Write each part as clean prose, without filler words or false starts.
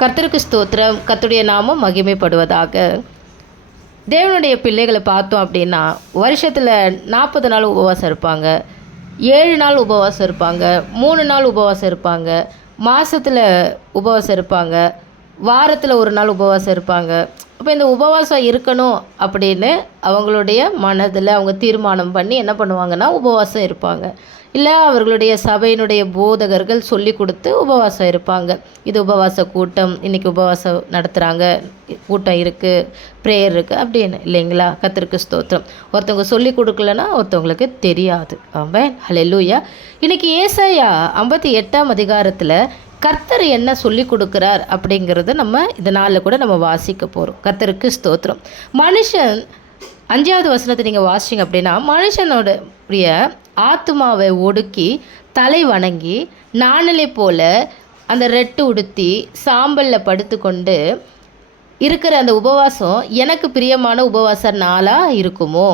கர்த்தருக்கு ஸ்தோத்திரம். கர்த்தருடைய நாமம் மகிமைப்படுவதாக. தேவனுடைய பிள்ளைகளை பார்த்தோம் அப்படின்னா, வருஷத்தில் 40 நாள் உபவாசம் இருப்பாங்க, 7 நாள் உபவாசம் இருப்பாங்க, 3 நாள் உபவாசம் இருப்பாங்க, மாதத்தில் உபவாசம் இருப்பாங்க, வாரத்தில் 1 நாள் உபவாசம் இருப்பாங்க. அப்போ இந்த உபவாசம் இருக்கணும் அப்படின்னு அவங்களுடைய மனதில் அவங்க தீர்மானம் பண்ணி என்ன பண்ணுவாங்கன்னா உபவாசம் இருப்பாங்க. இல்லை அவர்களுடைய சபையினுடைய போதகர்கள் சொல்லி கொடுத்து உபவாசம் இருப்பாங்க. இது உபவாச கூட்டம், இன்றைக்கி உபவாசம் நடத்துகிறாங்க, கூட்டம் இருக்குது, ப்ரேயர் இருக்குது அப்படின்னு இல்லைங்களா? கர்த்தருக்கு ஸ்தோத்திரம். ஒருத்தவங்க சொல்லி கொடுக்கலன்னா ஒருத்தவங்களுக்கு தெரியாது. ஆமென், ஹல்லேலூயா. இன்றைக்கி ஏசாயா 58ஆம் அதிகாரத்தில் கர்த்தர் என்ன சொல்லி கொடுக்குறார் அப்படிங்கிறத நம்ம இதனால் கூட நம்ம வாசிக்க போகிறோம். கர்த்தருக்கு ஸ்தோத்திரம். மனுஷன் 5வது வசனத்தை நீங்கள் வாசிங்க அப்படின்னா, மனுஷனுடைய ஆத்துமாவை ஒடுக்கி தலை வணங்கி நாணலை போல அந்த ரெட்டு உடுத்தி சாம்பலில் படுத்துக்கொண்டு இருக்கிற அந்த உபவாசம் எனக்கு பிரியமான உபவாச நாளாக இருக்குமோ?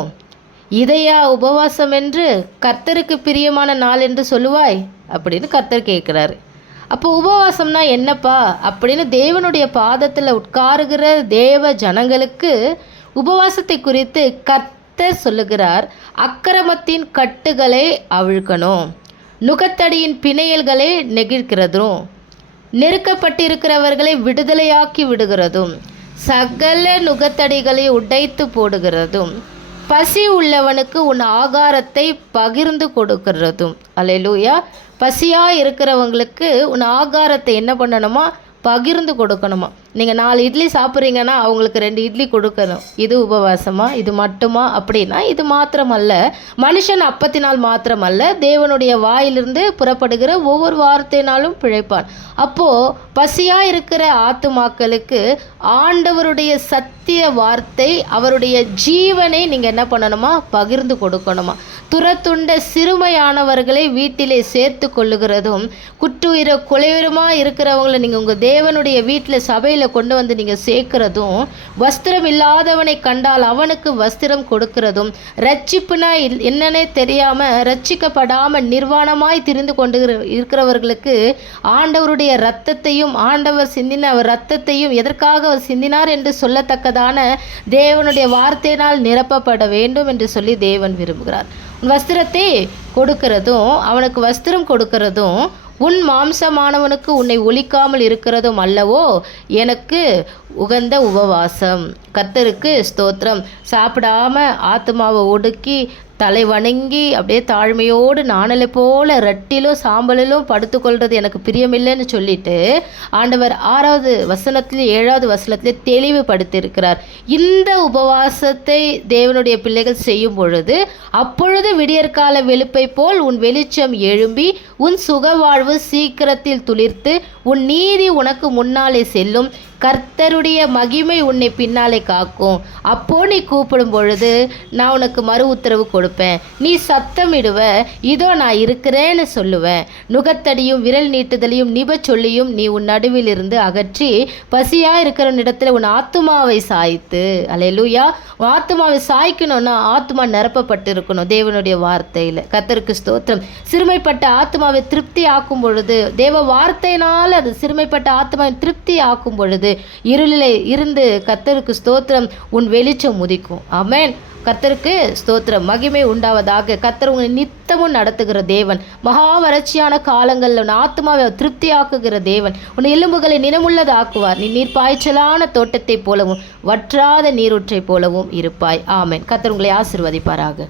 இதையா உபவாசம் என்று கர்த்தருக்கு பிரியமான நாள் என்று சொல்லுவாய் அப்படின்னு கர்த்தர் கேட்குறாரு. அப்போ உபவாசம்னா என்னப்பா அப்படின்னு தேவனுடைய பாதத்தில் உட்காருகிற தேவ ஜனங்களுக்கு உபவாசத்தை குறித்து கர்த்தர் சொல்லுகிறார். அக்கிரமத்தின் கட்டுகளை அவிழ்க்கணும், நுகத்தடியின் பிணையல்களை நெகிழ்கிறதும், நெருக்கப்பட்டிருக்கிறவர்களை விடுதலையாக்கி விடுகிறதும், சகல நுகத்தடிகளை உடைத்து போடுகிறதும், பசி உள்ளவனுக்கு உன் ஆகாரத்தை பகிர்ந்து கொடுக்கிறதும். அல்லேலூயா. பசியாக இருக்கிறவங்களுக்கு உன் ஆகாரத்தை என்ன பண்ணணுமா? பகிர்ந்து கொடுக்கணுமா? நீங்கள் 4 இட்லி சாப்பிட்றீங்கன்னா அவங்களுக்கு 2 இட்லி கொடுக்கணும். இது உபவாசமா? இது மட்டுமா அப்படின்னா, இது மாத்திரமல்ல, மனுஷன் அப்பத்தினால் மாத்திரமல்ல, தேவனுடைய வாயிலிருந்து புறப்படுகிற ஒவ்வொரு வார்த்தையினாலும் பிழைப்பான். அப்போது பசியாக இருக்கிற ஆத்துமாக்களுக்கு ஆண்டவருடைய சத்திய வார்த்தை, அவருடைய ஜீவனை நீங்கள் என்ன பண்ணணுமா? பகிர்ந்து கொடுக்கணுமா? துரத்துண்ட சிறுமையானவர்களை வீட்டிலே சேர்த்து கொள்ளுகிறதும், குற்றுயிர கொலையுரமாக இருக்கிறவங்களை நீங்கள் உங்கள் தேவனுடைய வீட்டில் சபையில் கொண்டு வந்து நீங்கள் சேர்க்கிறதும், வஸ்திரம் இல்லாதவனை கண்டால் அவனுக்கு வஸ்திரம் கொடுக்கிறதும், ரட்சிப்புனா என்னன்னே தெரியாமல் ரட்சிக்கப்படாமல் நிர்வாணமாய் திரிந்து கொண்டு இருக்கிறவர்களுக்கு ஆண்டவருடைய இரத்தத்தையும், ஆண்டவர் சிந்தின அவர் இரத்தத்தையும் எதற்காக அவர் சிந்தினார் என்று சொல்லத்தக்கதான தேவனுடைய வார்த்தையினால் நிரப்பப்பட வேண்டும் என்று சொல்லி தேவன் விரும்புகிறார். வஸ்திரத்தை கொடுக்கிறதும், அவனுக்கு வஸ்திரம் கொடுக்கிறதும், உன் மாம்சமானவனுக்கு உன்னை ஒழிக்காமல் இருக்கிறதும் அல்லவோ எனக்கு உகந்த உபவாசம். கர்த்தருக்கு ஸ்தோத்திரம். சாப்பிடாம ஆத்மாவை ஒடுக்கி தலை வணங்கி அப்படியே தாழ்மையோடு நாணலை போல ரெட்டிலும் சாம்பலிலும் படுத்துக்கொள்வது எனக்கு பிரியமில்லைன்னு சொல்லிட்டு ஆண்டவர் 6வது வசனத்திலே 7வது வசனத்திலே தெளிவுபடுத்தியிருக்கிறார். இந்த உபவாசத்தை தேவனுடைய பிள்ளைகள் செய்யும் பொழுது, அப்பொழுது விடியற்கால வெளுப்பை போல் உன் வெளிச்சம் எழும்பி உன் சுகவாழ்வு சீக்கிரத்தில் துளிர்த்து உன் நீதி உனக்கு முன்னாலே செல்லும், கர்த்தருடைய மகிமை உன்னை பின்னாலே காக்கும். அப்போ நீ கூப்பிடும் பொழுது நான் உனக்கு மறு உத்தரவு கொடுப்பேன். நீ சத்தமிடுவ, இதோ நான் இருக்கிறேன்னு சொல்லுவேன். நுகத்தடியும் விரல் நீட்டுதலையும் நிப சொல்லியும் நீ உன் நடுவில் இருந்து அகற்றி பசியாக இருக்கிற இடத்துல உன் ஆத்துமாவை சாய்த்து. அல்லேலூயா. உன் ஆத்துமாவை சாய்க்கணும்னா ஆத்துமா நிரப்பப்பட்டு இருக்கணும் தேவனுடைய வார்த்தையில். கர்த்தருக்கு ஸ்தோத்திரம். சிறுமைப்பட்ட ஆத்துமாவை திருப்தி ஆக்கும் பொழுது, தேவ வார்த்தையினால் அது சிறுமைப்பட்ட ஆத்துமாவை திருப்தி ஆக்கும் பொழுது இருளிலே இருந்து கர்த்தருக்கு ஸ்தோத்திரம் உன் வெளிச்சம் உதிக்கும். ஆமென். கர்த்தருக்கு ஸ்தோத்திரம். மகிமை உண்டாவதாக. கர்த்தர் உங்களை நித்தமும் நடத்துகிற தேவன். மகா வறட்சியான காலங்களில் உன் ஆத்துமாவை திருப்தி ஆக்குகிற தேவன். உன் எலும்புகளை நினமுள்ளது ஆக்குவார். நீ நீர் பாய்ச்சலான தோட்டத்தை போலவும் வற்றாத நீரூற்றை போலவும் இருப்பாய். ஆமென். கர்த்தர் உங்களை ஆசீர்வதிப்பாராக.